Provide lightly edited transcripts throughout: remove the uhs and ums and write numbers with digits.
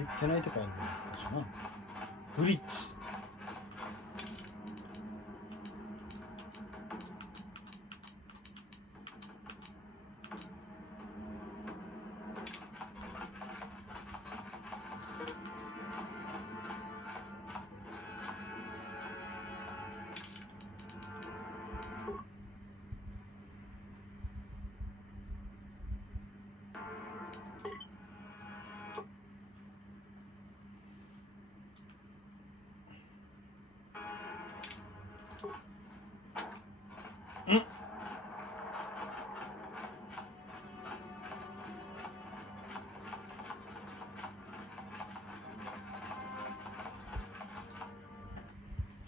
入ってないとこあるのかしらな。ブリッジ。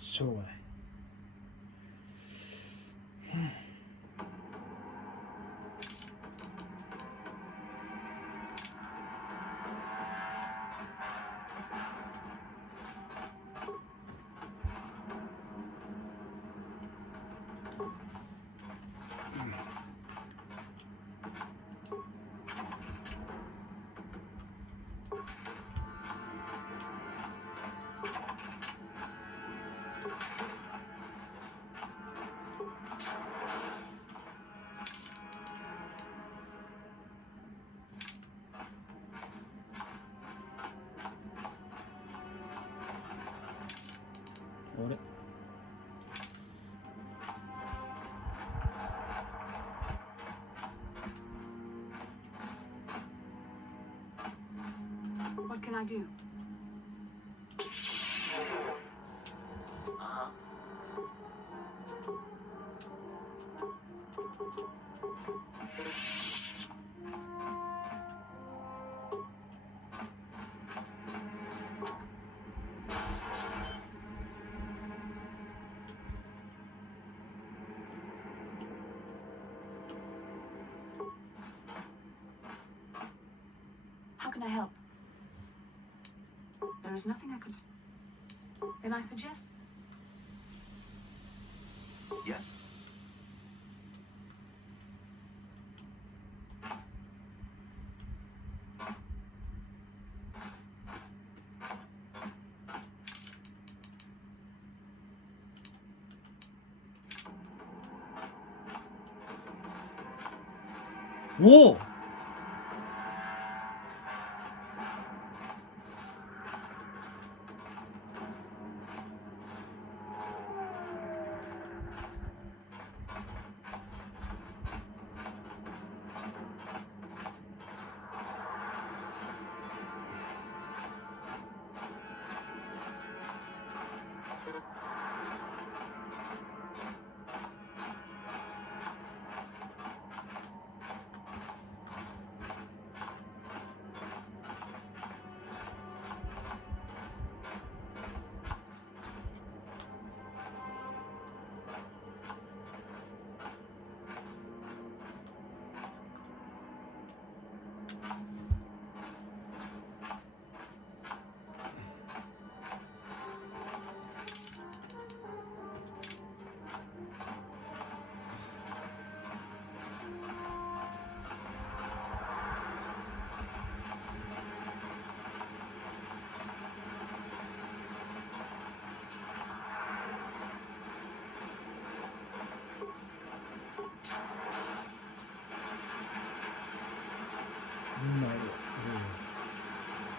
しょうがない。あれ？What can I do? How can I help? There is nothing I could say. Then I suggest? Yes.おお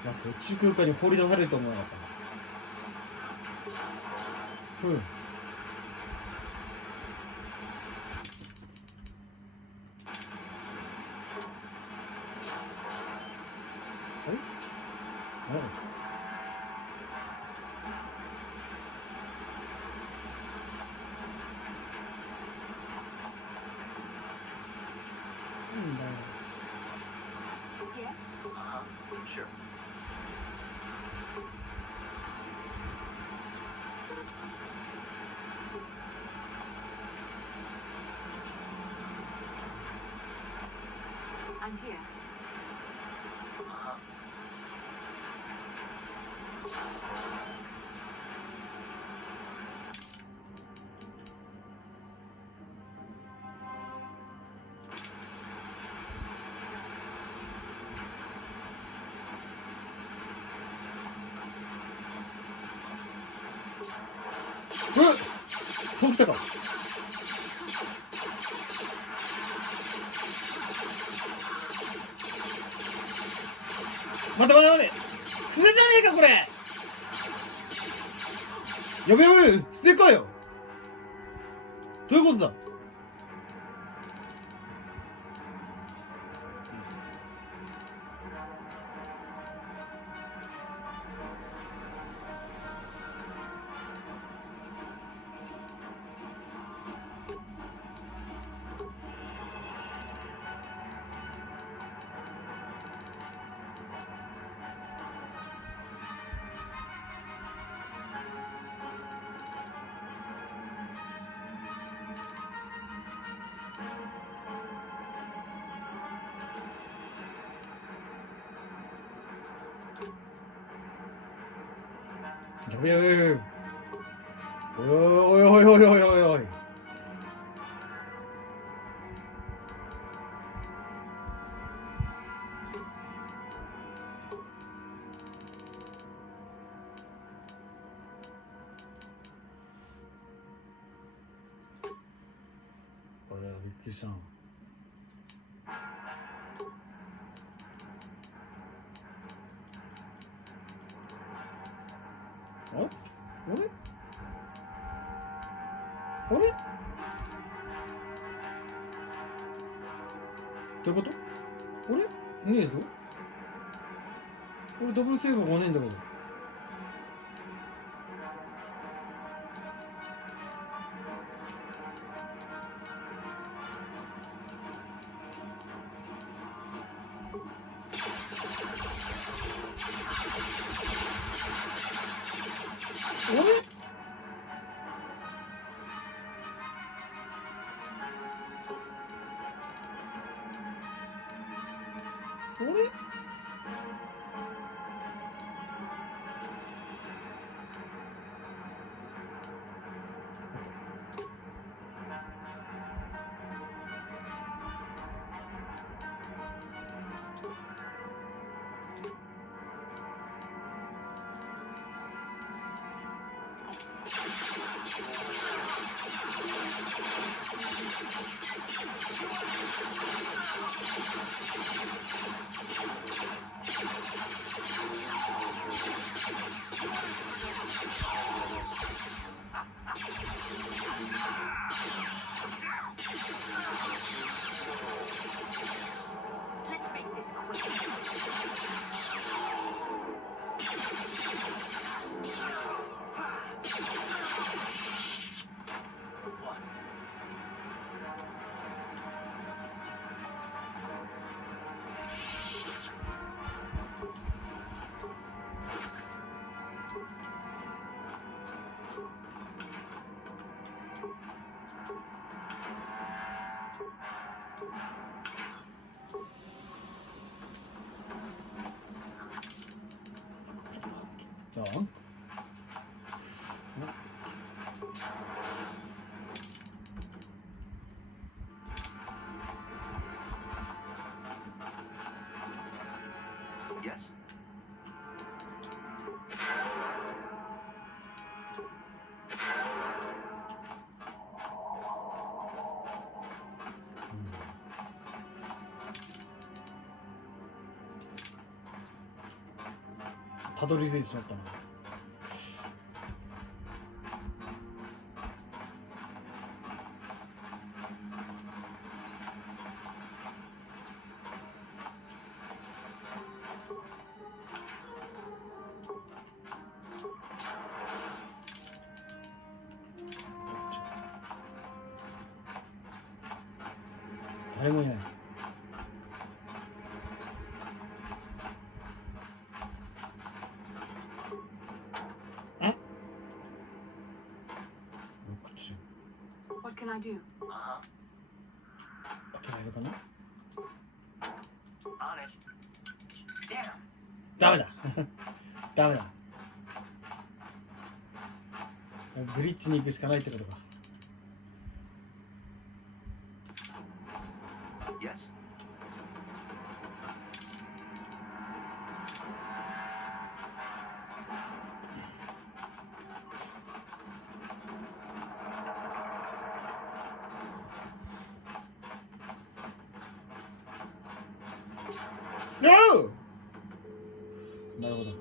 まさか宇宙空間に放り出されると思わなかったな。Yes? Sure. I'm here.そうきたか。待て待て待て、素手じゃねえかこれ。やべやべ、素手かよ。どういうことだ。やべやべやべ。おいおいおいおいおいおいおい。あれびっくりしたな。あれあれあれどういうこと。あれねえぞ。俺ダブルセーブがねえんだけど。あれあれLet's make this quick. あんYes? たどり着いてしまったな。誰もいない。What can I do? 開けられるかな。 On it. Damn. ダメだダメだ。ブリッジに行くしかないってことか。Yes? No! なるほど。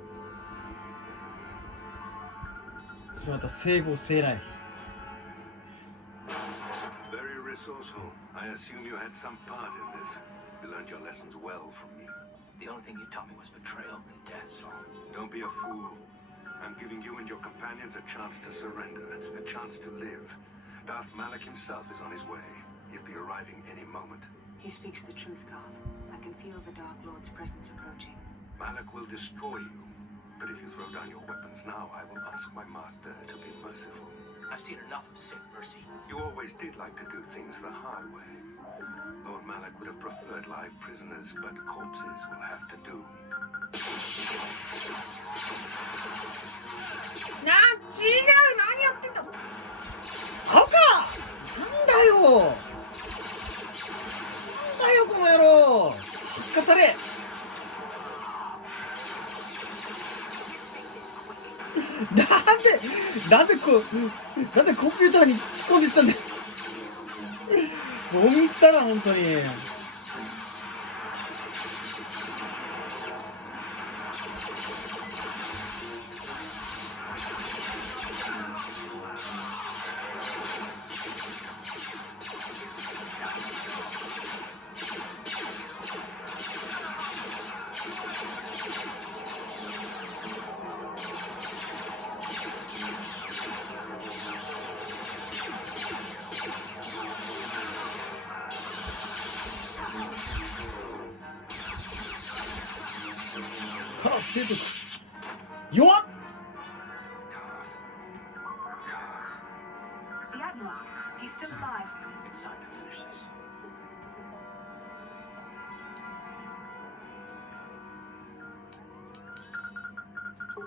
しまった、セーブをしていない。Very resourceful. I assume you had some part in this. You learned your lessons well from me. The only thing you taught me was betrayal and death, so... Don't be a fool. I'm giving you and your companions a chance to surrender, a chance to live. Darth Malak himself is on his way. He'll be arriving any moment. He speaks the truth, Garth. I can feel the Dark Lord's presence approaching. Malak will destroy you. But if you throw down your weapons now, I will ask my master to be merciful. I've seen enough of Sith mercy. You always did like to do things the hard way. Lord Malak would have preferred live prisoners, but corpses will have to do. 違う、何やってんだ。アホか。なんだよ。なんだよこの野郎。引っかかれ。なんでコンピューターに突っ込んでいっちゃうんだよ。ゴミしたな本当に。から生徒弱っ。 The Admiral. He's still alive. It's time to finish this.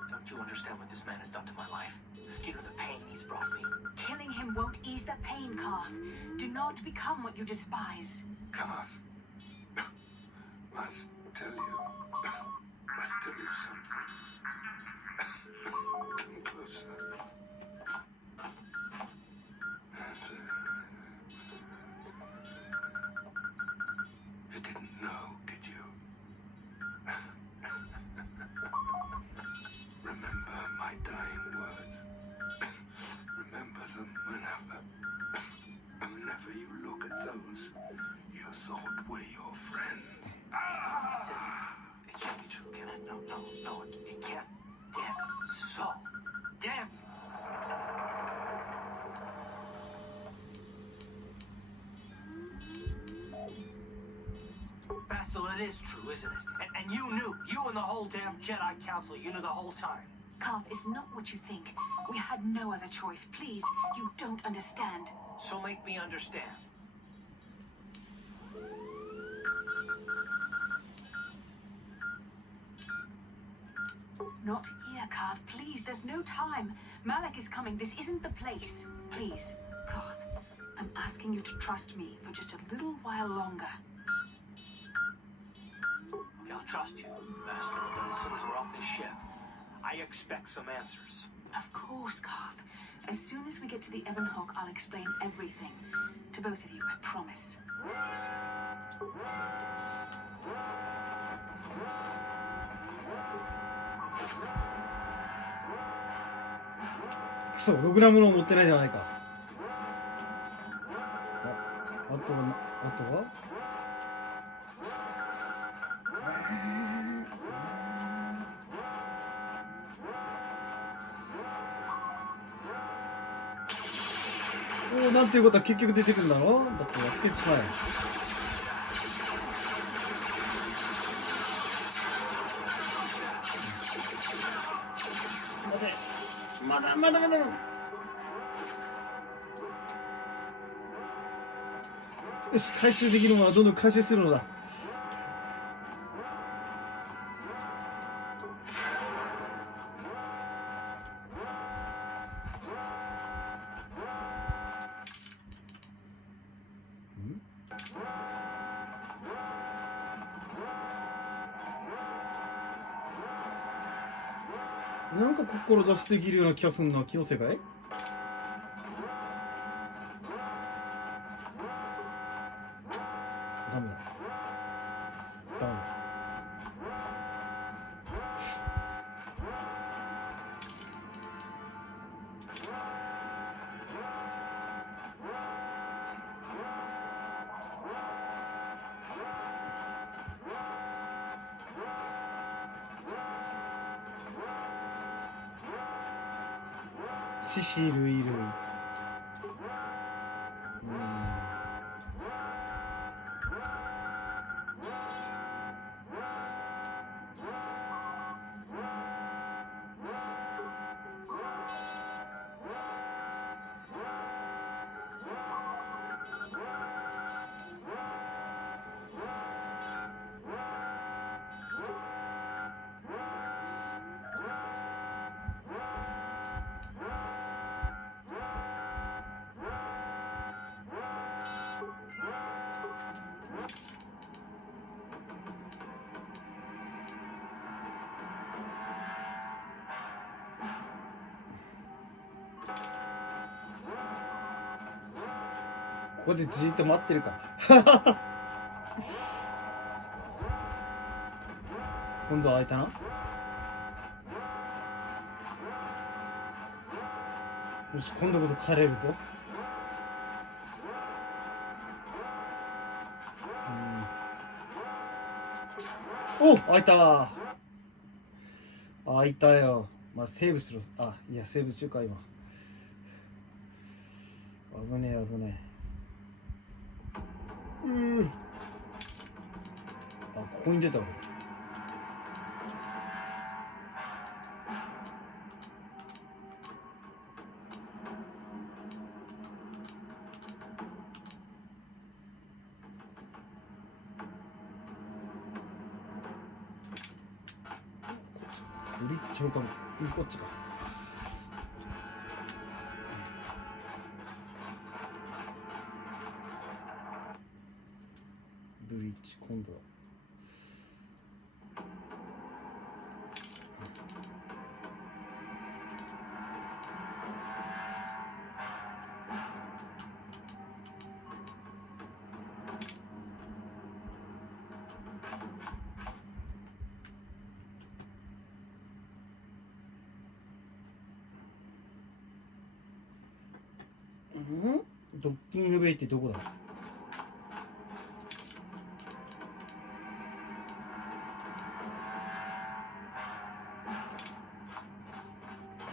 Don't you understand what this man has done to my life? Do you know the pain he's brought me? Killing him won't ease the pain, Garth. Do not become what you despise. Garth, must tell you something. Come closer. You didn't know, did you? Remember my dying words. Remember them whenever you look at those you thought were your friends. It can't be true, can it? No, it can't. Damn it. So. Damn. Basil, it is true, isn't it? And you knew. You and the whole damn Jedi Council, you knew the whole time. Garth, it's not what you think. We had no other choice. Please, you don't understand. So make me understand. Not here, Karth, please, there's no time. Malik is coming. This isn't the place. Please, Karth, I'm asking you to trust me for just a little while longer. Okay, I'll trust you. As soon as we're off this ship, I expect some answers. Of course, Karth. As soon as we get to the Evanhawk, I'll explain everything. To both of you, I promise. くそ、ろくなものを持ってないじゃないか。あとはおお、なんていうことは結局出てくるんだろう。だってやっつけてしまえ。待て、まだよし、回収できるものはどんどん回収するのだ。なんか心出しできるような気がするな。気のせいかい？ダメだ。獅子類類。ここでじーっと待ってるから今度は開いたな。よし、今度こそ帰れるぞ。お、開いた。開いたよ。まあセーブしろ。あ、いやセーブ中か今。危ねえ危ねえ。あ、ここに出たわ。ブリッジほかのこっちか。ブリッジ今度はドッキングベイってどこだ。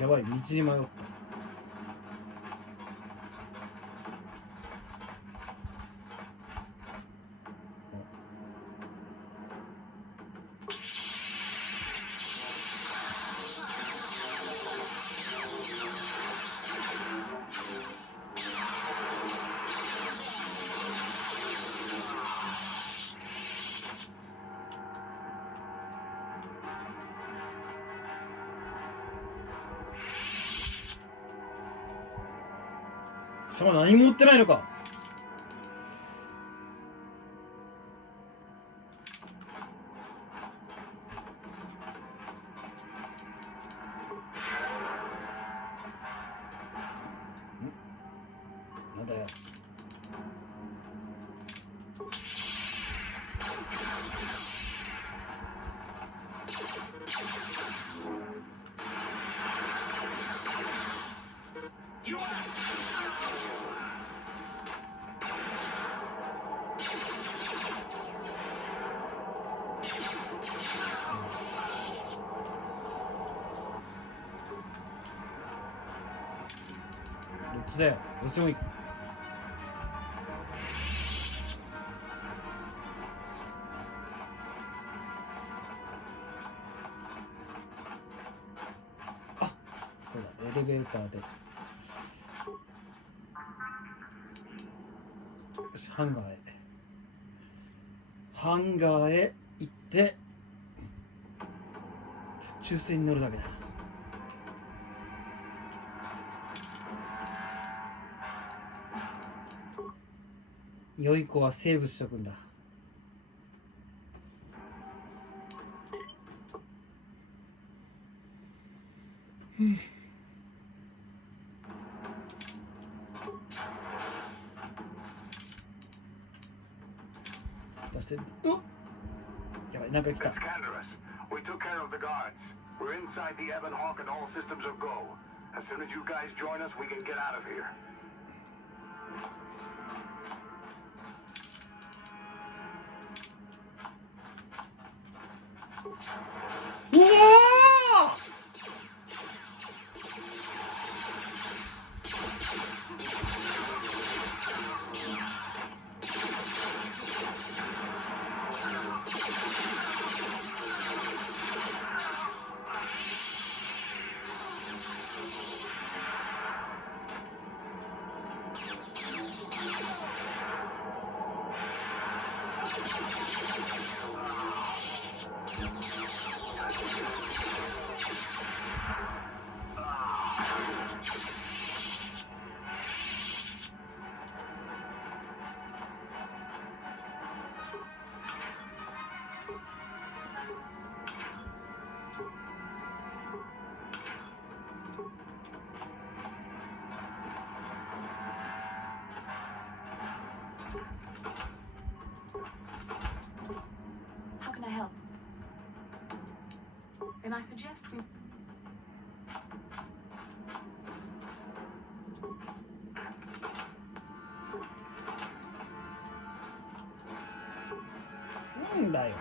やばい、道に迷った。貴様何も持ってないのか。なんだよ。どっちだよ。どっちもいいか。あ、そうだ、エレベーターで。よし、ハンガーへ。ハンガーへ行って抽選に乗るだけだ。良い子はセーブしとくんだ。出して、うっ、やばい、なんか来た。 It's Canderous. We took care of the guards. We're inside the Ebon Hawk and all systems are go. As soon as you guys join us, we can get out of here. うわー！How can I help? Then I suggest we.なんだよ。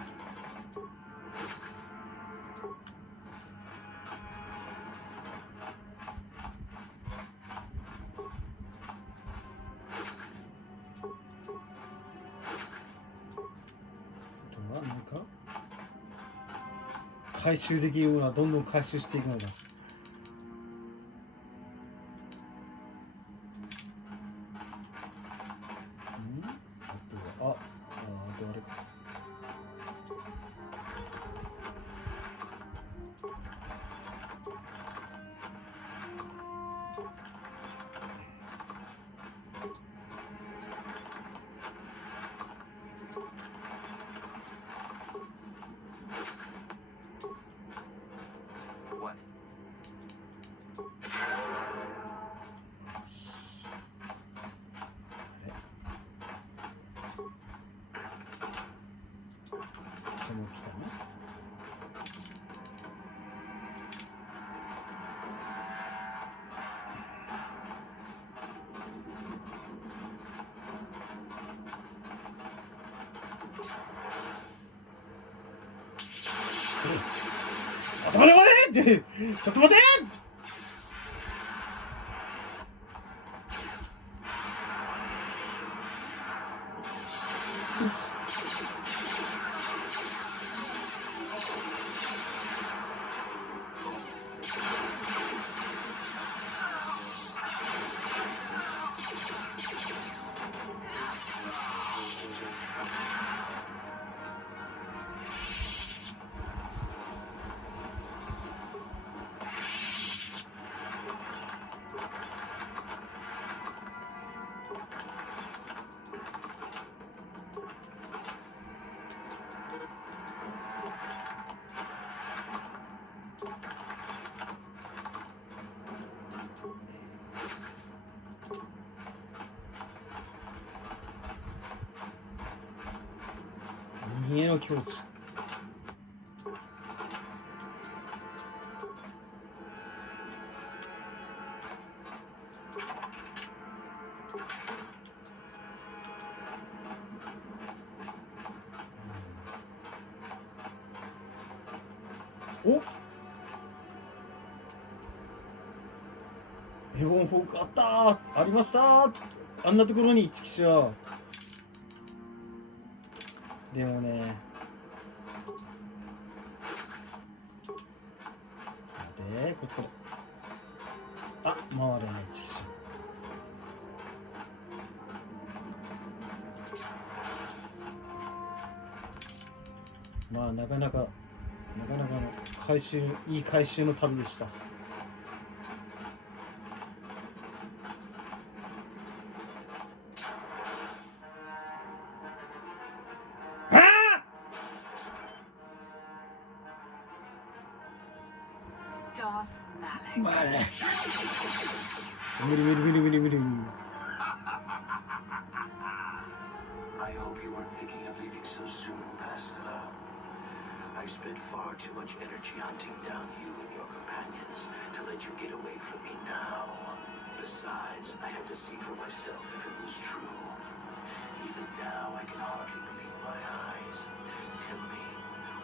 あとは何か回収できるものはどんどん回収していくのだ。あとはあとあれか。What? その来たね。頭で待てって、ちょっと待て。家の境地。お、エゴンフォークあったー、ありましたー。あんなところにチキショー。でもね、待て、こっちから。あ、回れないチキショー。まあなかなかのいい回収の旅でした。無理無理無理無理無理。I hope you weren't thinking of leaving so soon, Bastila. I've spent far too much energy hunting down you and your companions to let you get away from me now. Besides, I had to see for myself if it was true. Even now, I can hardly believe my eyes. Tell me,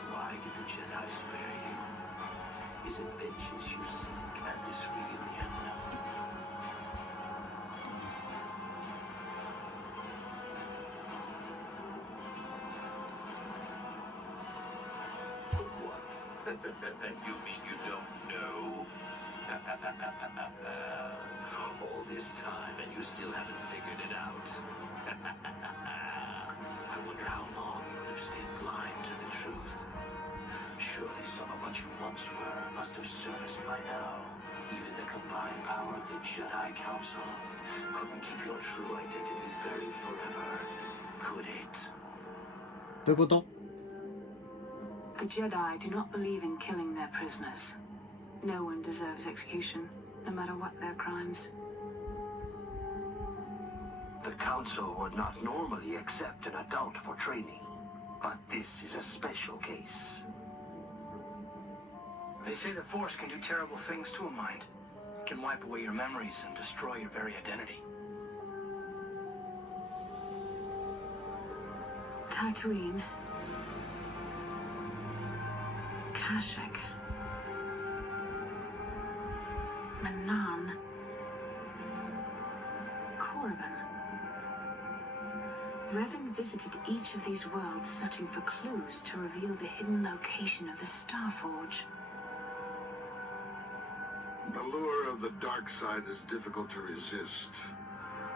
why did the Jedi spare you? Is it vengeance you seek at this reunion? You mean you don't know? All this time and you still haven't figured it out. I wonder how long you would have stayed blind to the truth. Surely some of what you once were must have surfaced by now. Even the combined power of the Jedi Council couldn't keep your true identity buried forever, could it? どういうこと？ The Jedi do not believe in killing their prisoners. No one deserves execution, no matter what their crimes. The Council would not normally accept an adult for training, but this is a special case. They say the Force can do terrible things to a mind. It can wipe away your memories and destroy your very identity. Tatooine. Kashyyyk. Manan. Korriban. Revan visited each of these worlds searching for clues to reveal the hidden location of the Starforge. The lure of the dark side is difficult to resist.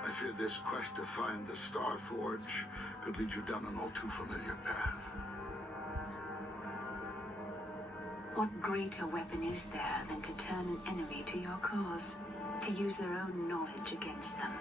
I fear this quest to find the Starforge could lead you down an all too familiar path. What greater weapon is there than to turn an enemy to your cause, to use their own knowledge against them?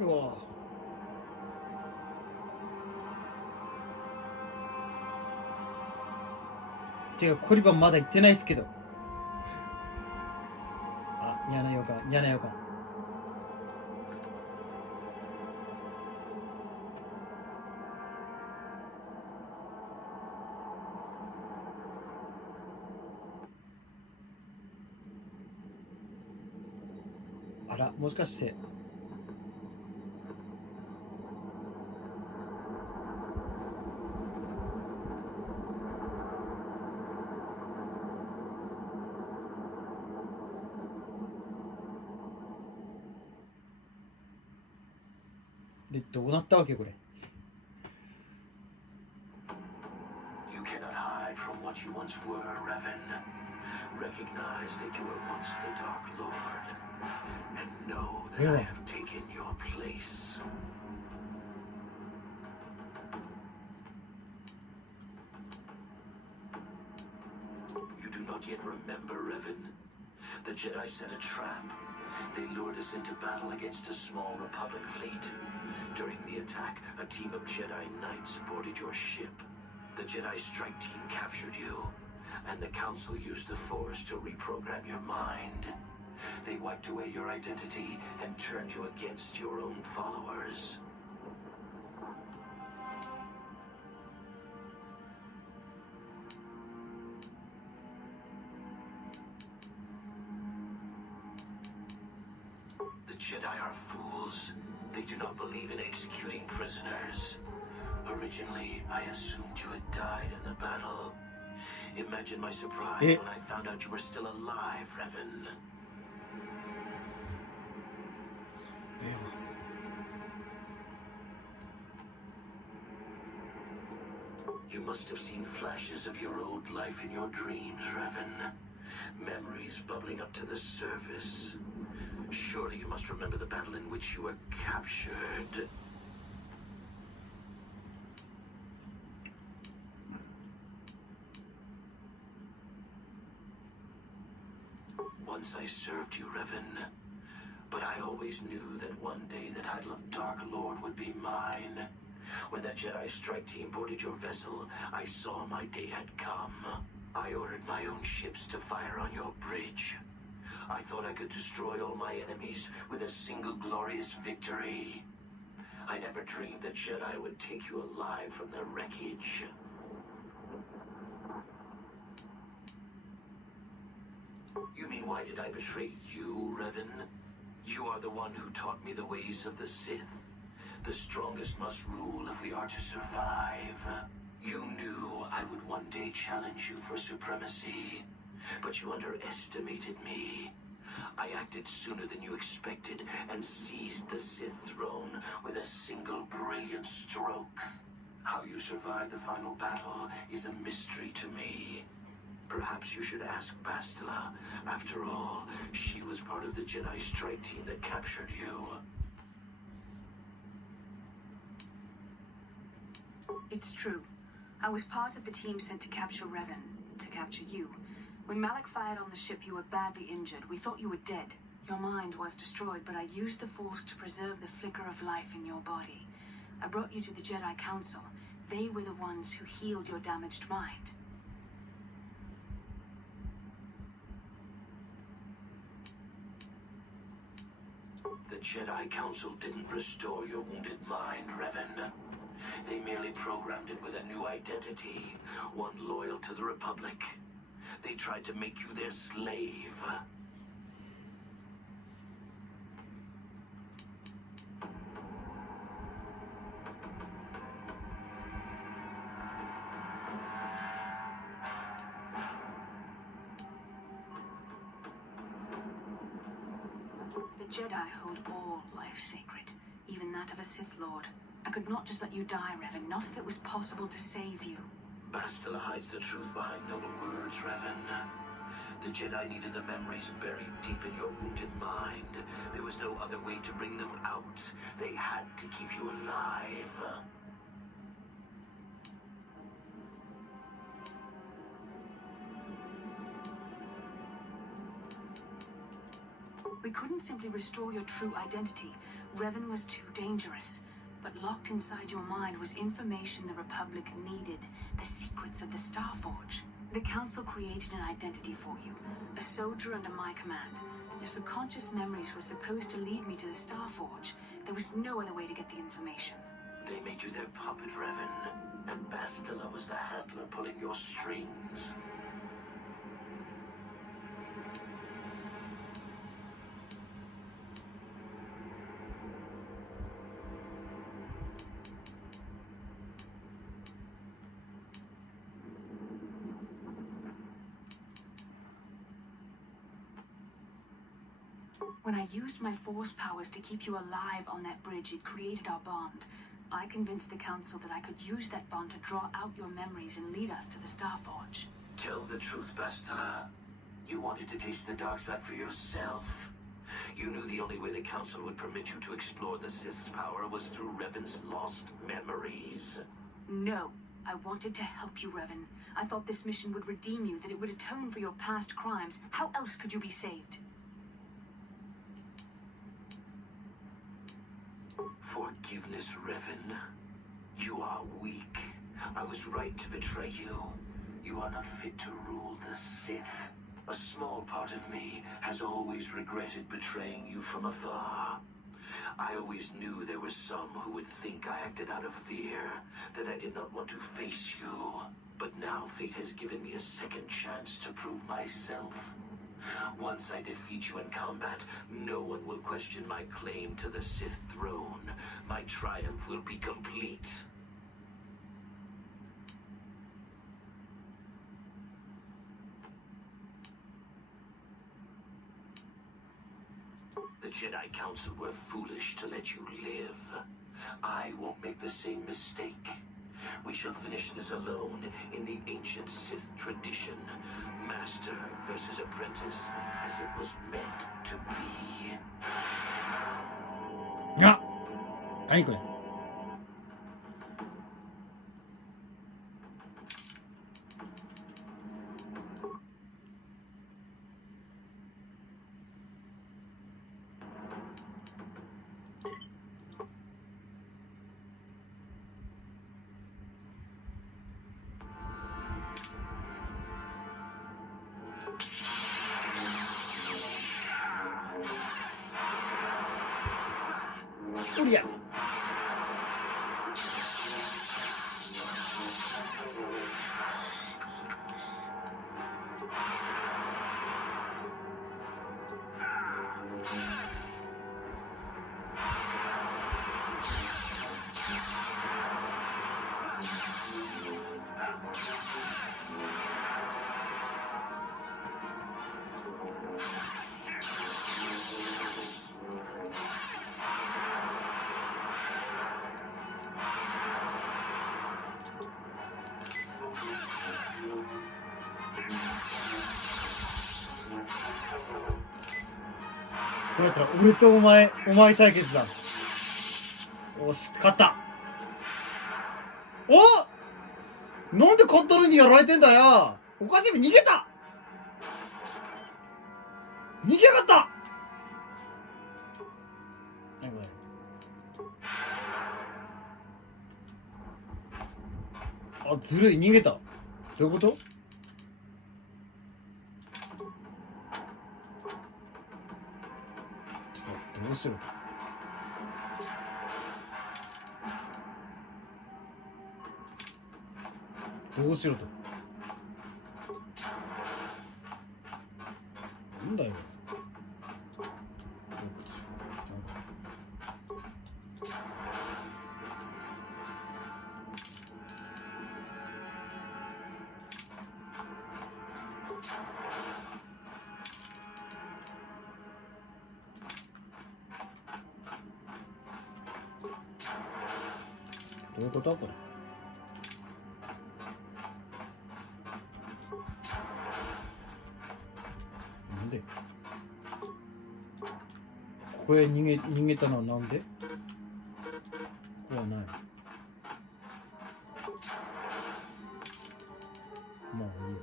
うわ。てかコリバンまだ行ってないっすけど。あ、嫌な予感、嫌な予感。あら、もしかして。で、どうなったわけこれ。You cannot hide from what you once were, Revan. Recognize that you were once the Dark Lord, and know that I have taken your place. not yet remember, Revan? The Jedi set a trap. They lured us into battle against a small Republic fleet. During the attack, a team of Jedi Knights boarded your ship. The Jedi strike team captured you, and the Council used the Force to reprogram your mind. They wiped away your identity and turned you against your own followers. The Jedi are fools. They do not believe in executing prisoners. Originally, I assumed you had died in the battle. Imagine my surprise when I found out you were still alive, Revan. You must have seen flashes of your old life in your dreams, Revan. Memories bubbling up to the surface. Surely you must remember the battle in which you were captured. Once I served you, Revan. But I always knew that one day the title of Dark Lord would be mine. When that Jedi strike team boarded your vessel, I saw my day had come. I ordered my own ships to fire on your bridge. I thought I could destroy all my enemies with a single glorious victory. I never dreamed that Jedi would take you alive from the wreckage. You mean, why did I betray you, Revan? You are the one who taught me the ways of the Sith. The strongest must rule if we are to survive. You knew I would one day challenge you for supremacy, but you underestimated me. I acted sooner than you expected and seized the Sith throne with a single brilliant stroke. How you survived the final battle is a mystery to me. Perhaps you should ask Bastila. After all, she was part of the Jedi strike team that captured you. It's true. I was part of the team sent to capture Revan, to capture you. When Malak fired on the ship, you were badly injured. We thought you were dead. Your mind was destroyed, but I used the Force to preserve the flicker of life in your body. I brought you to the Jedi Council. They were the ones who healed your damaged mind. The Jedi Council didn't restore your wounded mind, Revan. They merely programmed it with a new identity, one loyal to the Republic. They tried to make you their slave. The Jedi hold all life sacred, even that of a Sith Lord. I could not just let you die, Revan, not if it was possible to save you. Bastila hides the truth behind noble words, Revan. The Jedi needed the memories buried deep in your wounded mind. There was no other way to bring them out. They had to keep you alive. We couldn't simply restore your true identity. Revan was too dangerous. But locked inside your mind was information the Republic needed, the secrets of the Starforge. The Council created an identity for you, a soldier under my command. Your subconscious memories were supposed to lead me to the Starforge. There was no other way to get the information. They made you their puppet, Revan, and Bastila was the handler pulling your strings. When I used my Force powers to keep you alive on that bridge, it created our bond. I convinced the Council that I could use that bond to draw out your memories and lead us to the Starforge. Tell the truth, Bastila. You wanted to taste the dark side for yourself. You knew the only way the Council would permit you to explore the Sith's power was through Revan's lost memories. No. I wanted to help you, Revan. I thought this mission would redeem you, that it would atone for your past crimes. How else could you be saved? Forgiveness, Revan. You are weak. I was right to betray you. You are not fit to rule the Sith. A small part of me has always regretted betraying you from afar. I always knew there were some who would think I acted out of fear, that I did not want to face you. But now fate has given me a second chance to prove myself. Once I defeat you in combat, no one will question my claim to the Sith throne. My triumph will be complete. The Jedi Council were foolish to let you live. I won't make the same mistake. We shall finish this alone in the ancient Sith tradition. Master versus apprentice, as it was meant to be. あ、何これ。おりゃ。これやったら俺とお前対決だ。おし、勝った。お、なんで勝ったのにやられてんだよ。おかしい、逃げた。逃げやがった。何これ。あ、ずるい、逃げた。どういうこと？どうしろと。どうしろと。なんだよ。どういうことこれ。なんでここへ逃げたのはなんで。ここはない。まあいいよ。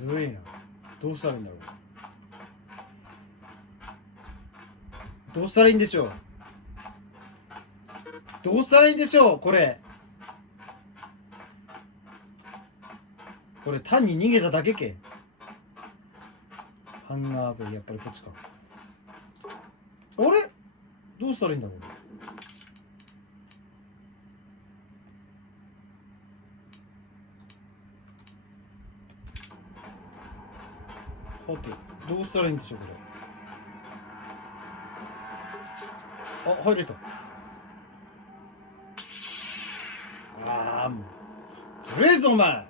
ずるいな。どうしたらいいんだろう。どうしたらいいんでしょう。どうしたらいいんでしょう。これ単に逃げただけけ。ハンガーベイ、やっぱりこっちか。あれどうしたらいいんだろう。はて、どうしたらいいんでしょうこれ。あ、入れた。ああ、もうずるいぞお前。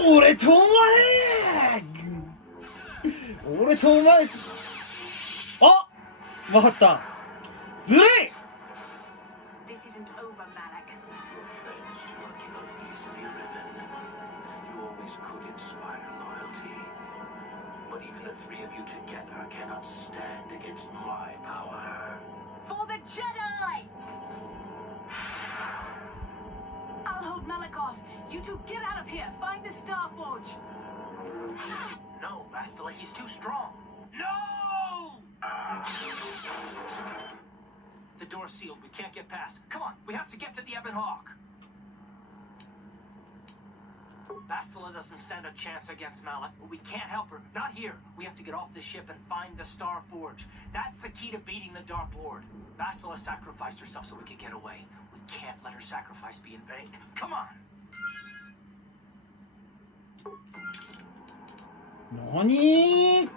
俺とお前俺とお前あわかったずるい This isn't over, Malak. Your friends do not give up easily, Revan. You always could inspire loyalty. But even the three of you together cannot stand against my power. For the Jedi! I'll hold Malak off. You two get out of here. Find the Star Forge. No, Bastila, he's too strong. No! The door's sealed. We can't get past. Come on, we have to get to the Ebon Hawk. Bastila doesn't stand a chance against Malak. We can't help her. Not here. We have to get off the ship and find the Star Forge. That's the key to beating the Dark Lord. Bastila sacrificed herself so we could get away. We can't let her sacrifice be in vain. Come on. 何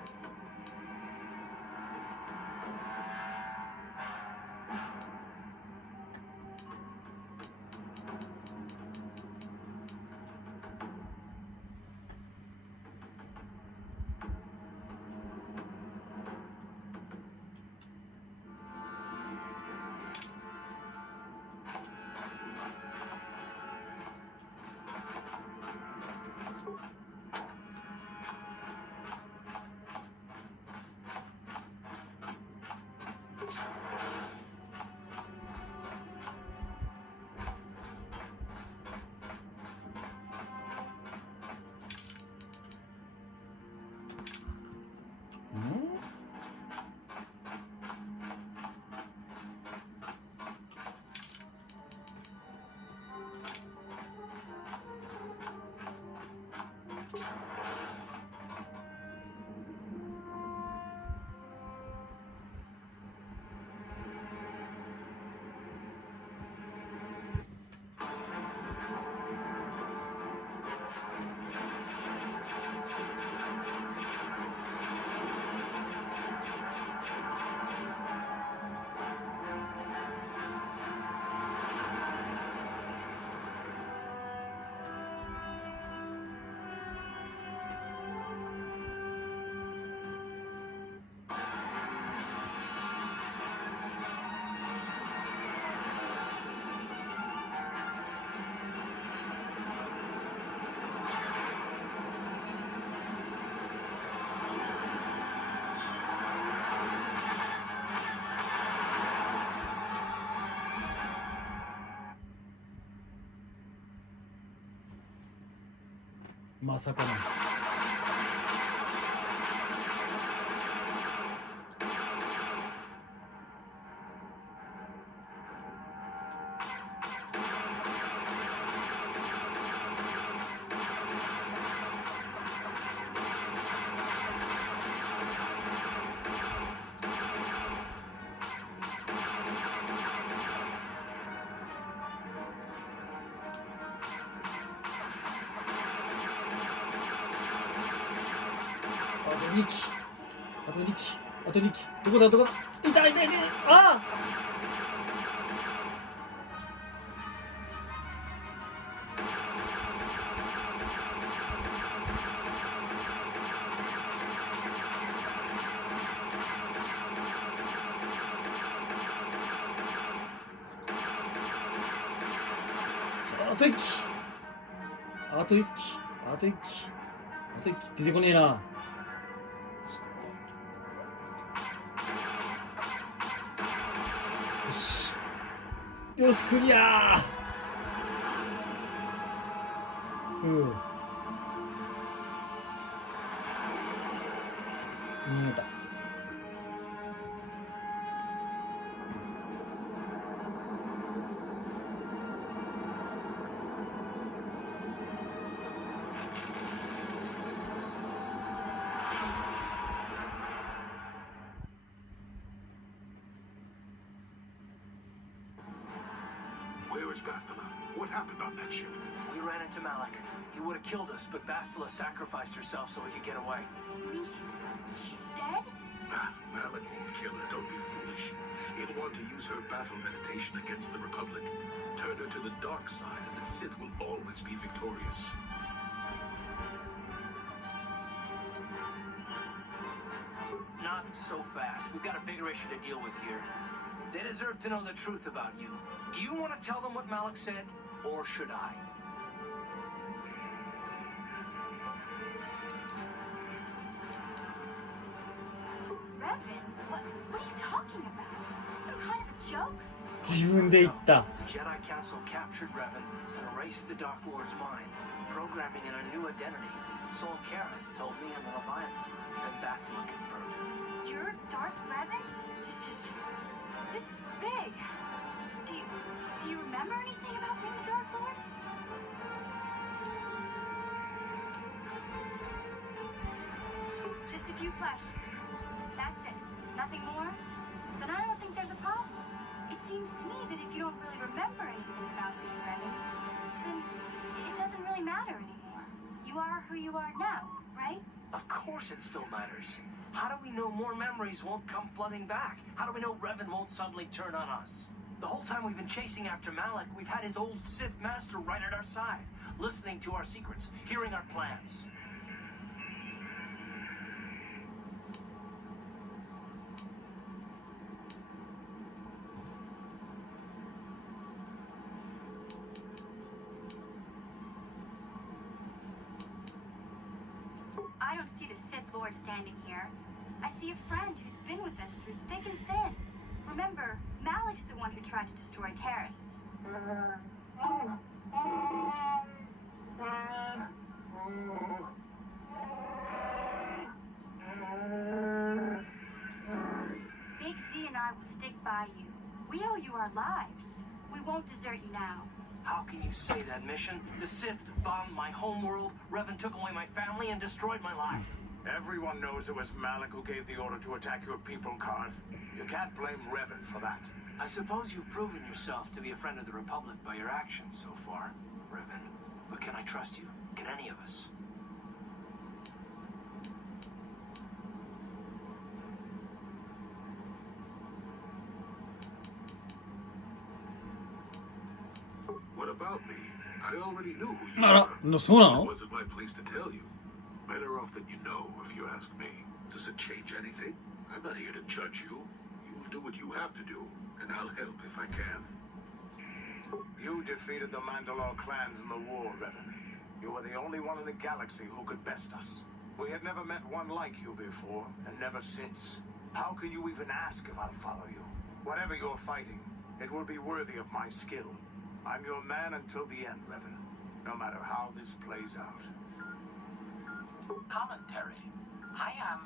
まさかの2機あと2機あと2機どこだどこだ痛い痛い痛いああと1機あと1機あと1機あと1機出てこねえなよしクリアー逃げたWhere is Bastila? What happened on that ship? We ran into Malak. He would have killed us, but Bastila sacrificed herself so we could get away. You mean she's dead? Malik won't kill her, don't be foolish. He'll want to use her battle meditation against the Republic. Turn her to the dark side, and the Sith will always be victorious. Not so fast. We've got a bigger issue to deal with here. They deserve to know the truth about you. Do you want to tell them what Malik said, or should I? Revan, what are you talking about? Is this some kind of a joke? 自分で言った。 The Jedi Council captured Revan and erased the Dark Lord's mind, programming in a new identity. Sol Karath told me and the Leviathan, and Bastila confirmed. You're Darth Revan? This is big. Do you remember anything about being the Dark Lord? Just a few flashes. That's it. Nothing more? Then I don't think there's a problem. It seems to me that if you don't really remember anything about being Revan, then it doesn't really matter anymore. You are who you are now, right? Of course it still matters. How do we know more memories won't come flooding back? How do we know Revan won't suddenly turn on us? The whole time we've been chasing after Malik, we've had his old Sith master right at our side, listening to our secrets, hearing our plans. I don't see the Sith Lord standing here. I see a friend who's been with us through thick and thin. Remember, Malik's the one who tried to destroy Terrace. Big Z and I will stick by you. We owe you our lives. We won't desert you now. How can you say that, Mission? The Sith bombed my homeworld, Revan took away my family, and destroyed my life. Everyone knows it was Malik who gave the order to attack your people, Karth. You can't blame Revan for that. I suppose you've proven yourself to be a friend of the Republic by your actions so far, Revan. But can I trust you? Can any of us? What about me? I already knew who you あら、 were. そうな It の？ wasn't my place to tell you. Better off that you know, if you ask me. Does it change anything? I'm not here to judge you. You'll do what you have to do, and I'll help if I can. You defeated the Mandalore clans in the war, Revan. You were the only one in the galaxy who could best us. We had never met one like you before, and never since. How can you even ask if I'll follow you? Whatever you're fighting, it will be worthy of my skill. I'm your man until the end, Revan. No matter how this plays out. Commentary. I am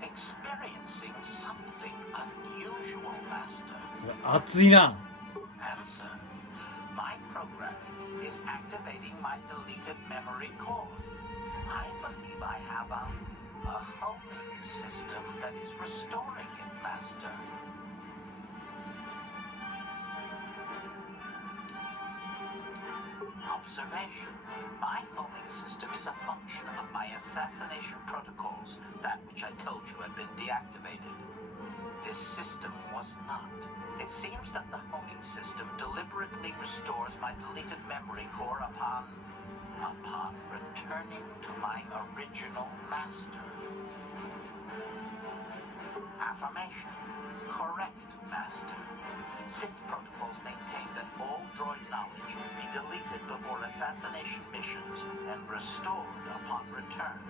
experiencing something unusual, Master. 熱いな。 Answer. My programming is activating my deleted memory core. I believe I have a homing system that is restoring it, Master. Observation. My homing system is a function of my assassination protocols, that which I told you had been deactivated. This system was not. It seems that the homing system deliberately restores my deleted memory core upon returning to my original master. Affirmation. Correct, Master. Sith protocols maintain that all droid knowledge be deleted before assassination missions and restored upon return.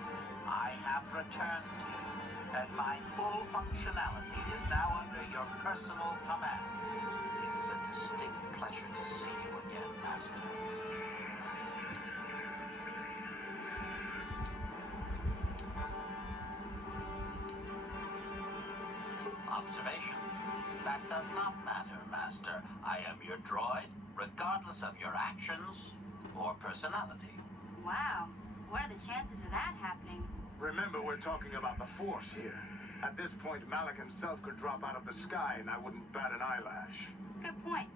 I have returned to you, and my full functionality is now under your personal command. It is a distinct pleasure to see you again, Master. Observation. That does not matter, Master. I am your droid, regardless of your actions or personality. Wow. What are the chances of that happening? Remember, we're talking about the Force here. At this point, Malik himself could drop out of the sky and I wouldn't bat an eyelash. Good point.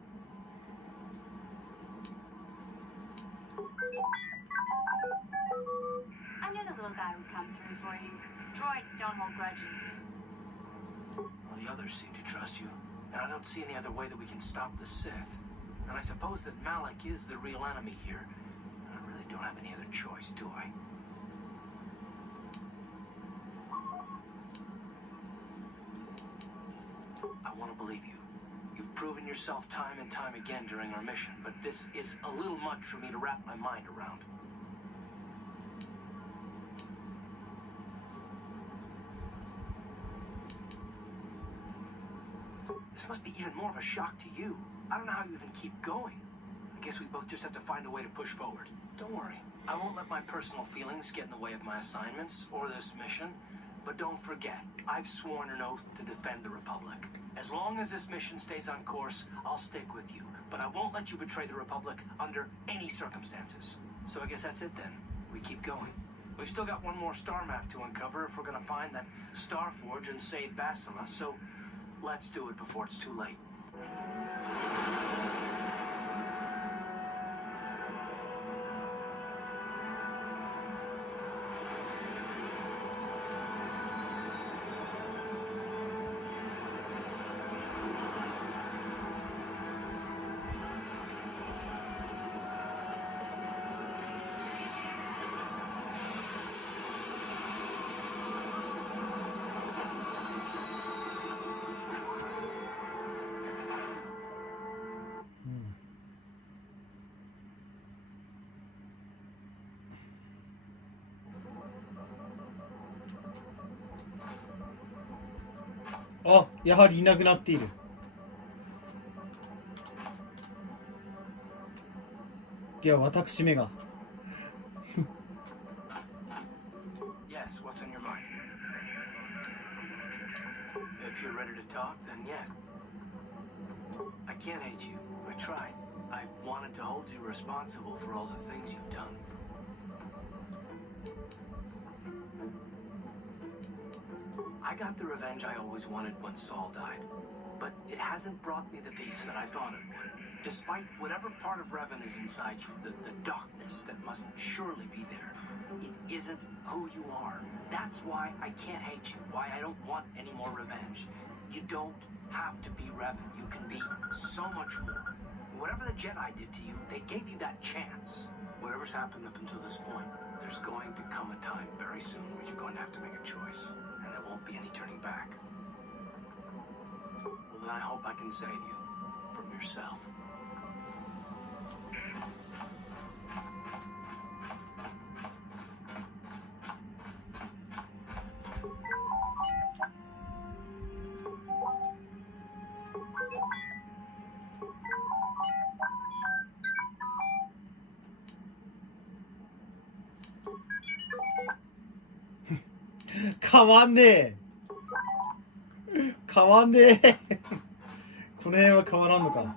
I knew the little guy would come through for you. Droids don't hold grudges. Well, the others seem to trust you, and I don't see any other way that we can stop the Sith. And I suppose that Malak is the real enemy here. I really don't have any other choice, do I? I want to believe you. You've proven yourself time and time again during our mission, but this is a little much for me to wrap my mind around. This must be even more of a shock to you. I don't know how you even keep going. I guess we both just have to find a way to push forward. Don't worry. I won't let my personal feelings get in the way of my assignments or this mission. But don't forget, I've sworn an oath to defend the Republic. As long as this mission stays on course, I'll stick with you. But I won't let you betray the Republic under any circumstances. So I guess that's it then. We keep going. We've still got one more star map to uncover if we're gonna find that Star Forge and save Basila, so let's do it before it's too late.あ、やはりいなくなっている。では私めがYes, what's on your mind? If you're ready to talk, then yeah. I can't hate you. I tried. I wanted to hold you responsible for all the things you've done. I got the revenge I always wanted when Saul died, but it hasn't brought me the peace that I thought it would. Despite whatever part of Revan is inside you, the darkness that must surely be there, it isn't who you are. That's why I can't hate you, why I don't want any more revenge. You don't have to be Revan. You can be so much more. Whatever the Jedi did to you, they gave you that chance. Whatever's happened up until this point, there's going to come a time very soon when you're going to have to make a choice. And there won't be any turning back. Well, then I hope I can save you from yourself.「変わんねえ変わんねえこの辺は変わらんのか。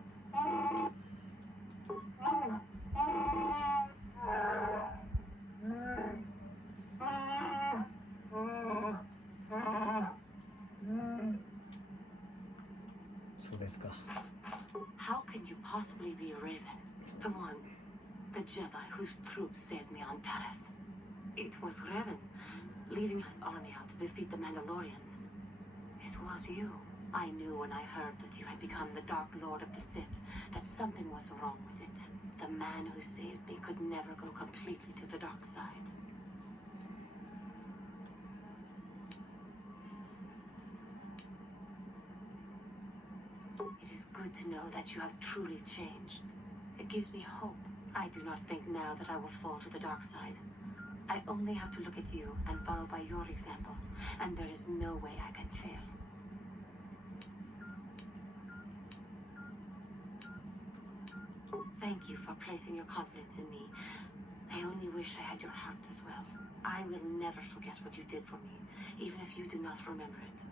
そうですか。 How can you possibly be Raven? The one, the Jedi whose troops saved me on Taris. It was Raven, leading an army out to defeat the Mandalorians. It was you. I knew when I heard that you had become the Dark Lord of the Sith, that something was wrong with it. The man who saved me could never go completely to the dark side. It is good to know that you have truly changed. It gives me hope. I do not think now that I will fall to the dark side. I only have to look at you and follow by your example, and there is no way I can fail. Thank you for placing your confidence in me. I only wish I had your heart as well. I will never forget what you did for me, even if you do not remember it.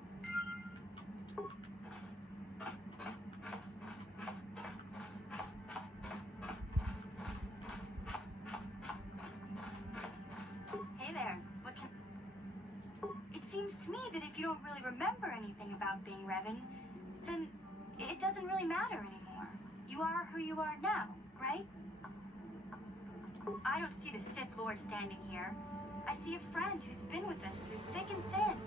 Hey there. What can... It seems to me that if you don't really remember anything about being Revan, then it doesn't really matter anymore. You are who you are now, right? I don't see the Sith Lord standing here. I see a friend who's been with us through thick and thin.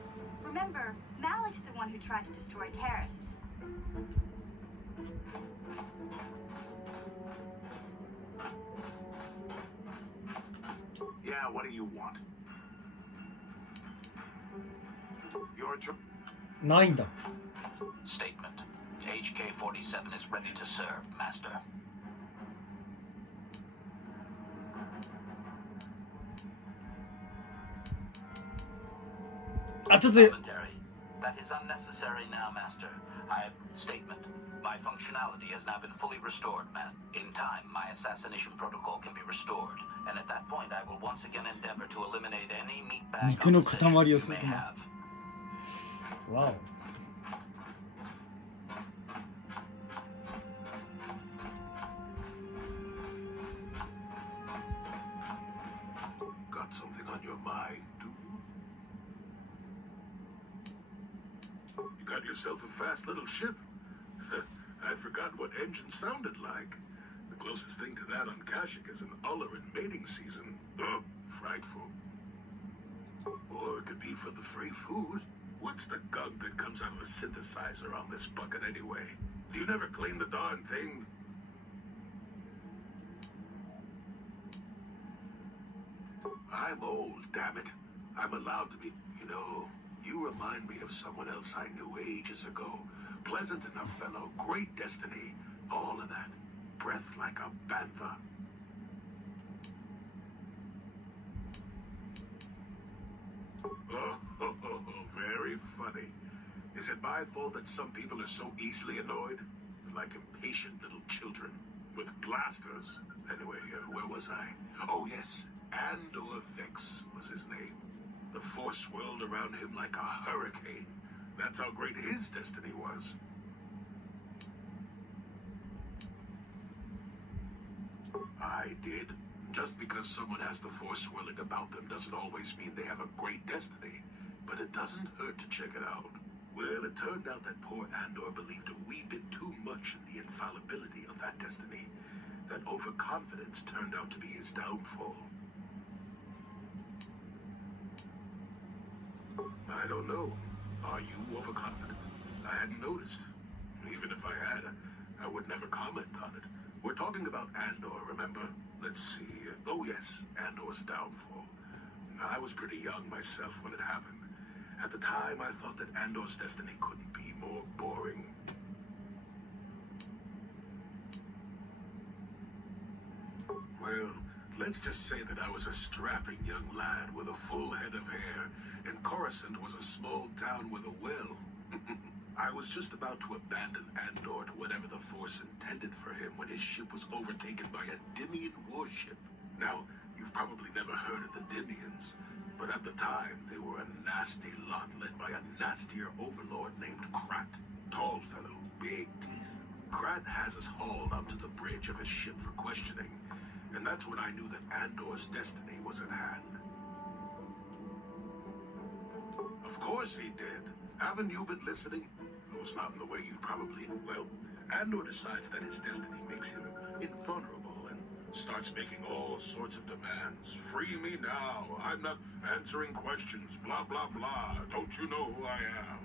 Remember, Malik's the one who tried to destroy Terrace. Yeah, what do you want? Your choice. ないんだ。 Statement. HK-47 is ready to serve, Master. あ、ちょっと Commentary. That is unnecessary now, Master. Statement. My functionality has now been fully restored, man. In time, my assassination protocol can be restored, and at that point, I will once again endeavor to eliminate any meatbag 肉の塊を you 吸っ may てます。 have. わお。Got something on your mind, dude? You got yourself a fast little ship. I'd forgotten what engine sounded like. The closest thing to that on Kashyyyk is an Uller in mating season. Frightful. Or it could be for the free food. What's the gunk that comes out of a synthesizer on this bucket anyway? Do you never clean the darn thing? I'm old, damn it. I'm allowed to be. You know, you remind me of someone else I knew ages ago. Pleasant enough fellow, great destiny, all of that. Breath like a bantha. Oh, very funny. Is it my fault that some people are so easily annoyed? Like impatient little children with blasters. Anyway, where was I? Oh, yes. Andor Vex was his name. The force swirled around him like a hurricane. That's how great his destiny was. I did. Just because someone has the force swirling about them doesn't always mean they have a great destiny. But it doesn't hurt to check it out. Well, it turned out that poor Andor believed a wee bit too much in the infallibility of that destiny. That overconfidence turned out to be his downfall. I don't know. Are you overconfident? I hadn't noticed. Even if I had, I would never comment on it. We're talking about Andor, remember? Let's see. Oh yes, Andor's downfall. I was pretty young myself when it happened. At the time, I thought that Andor's destiny couldn't be more boring. Well, let's just say that I was a strapping young lad with a full head of hair, and Coruscant was a small town with a well. I was just about to abandon Andor to whatever the Force intended for him when his ship was overtaken by a Dimian warship. Now, you've probably never heard of the Dimians, but at the time, they were a nasty lot led by a nastier overlord named Krat. Tall fellow, big teeth. Krat has us hauled onto the bridge of his ship for questioning, and that's when I knew that Andor's destiny was at hand. Of course he did. Haven't you been listening? It was not in the way you'd probably... Well, Andor decides that his destiny makes him invulnerable and starts making all sorts of demands. Free me now. I'm not answering questions. Blah, blah, blah. Don't you know who I am?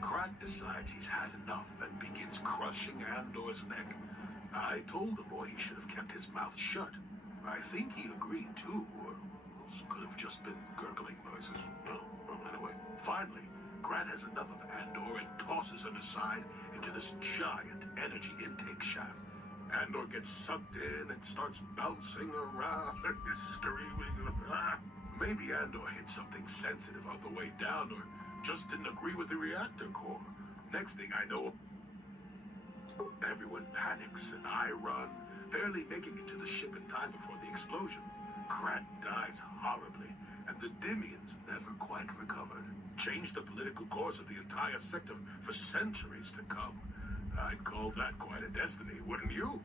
Krat decides he's had enough and begins crushing Andor's neck. I told the boy he should have kept his mouth shut. I think he agreed too, or else could have just been gurgling noises. Well, anyway, finally, Krat has enough of Andor and tosses him aside into this giant energy intake shaft. Andor gets sucked in and starts bouncing around, screaming. Maybe Andor hit something sensitive on the way down, or just didn't agree with the reactor core. Next thing I know, everyone panics and I run, barely making it to the ship in time before the explosion. Krat dies horribly, and the Dimians never quite recovered. Changed the political course of the entire sector for centuries to come. I'd call that quite a destiny, wouldn't you?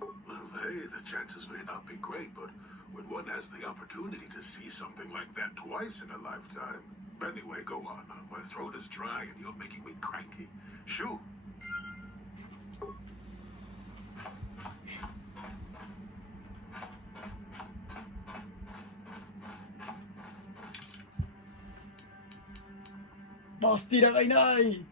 Well, hey, the chances may not be great, but when one has the opportunity to see something like that twice in a lifetime... Anyway, go on. My throat is dry and you're making me cranky. Shoo! スティーラがいない。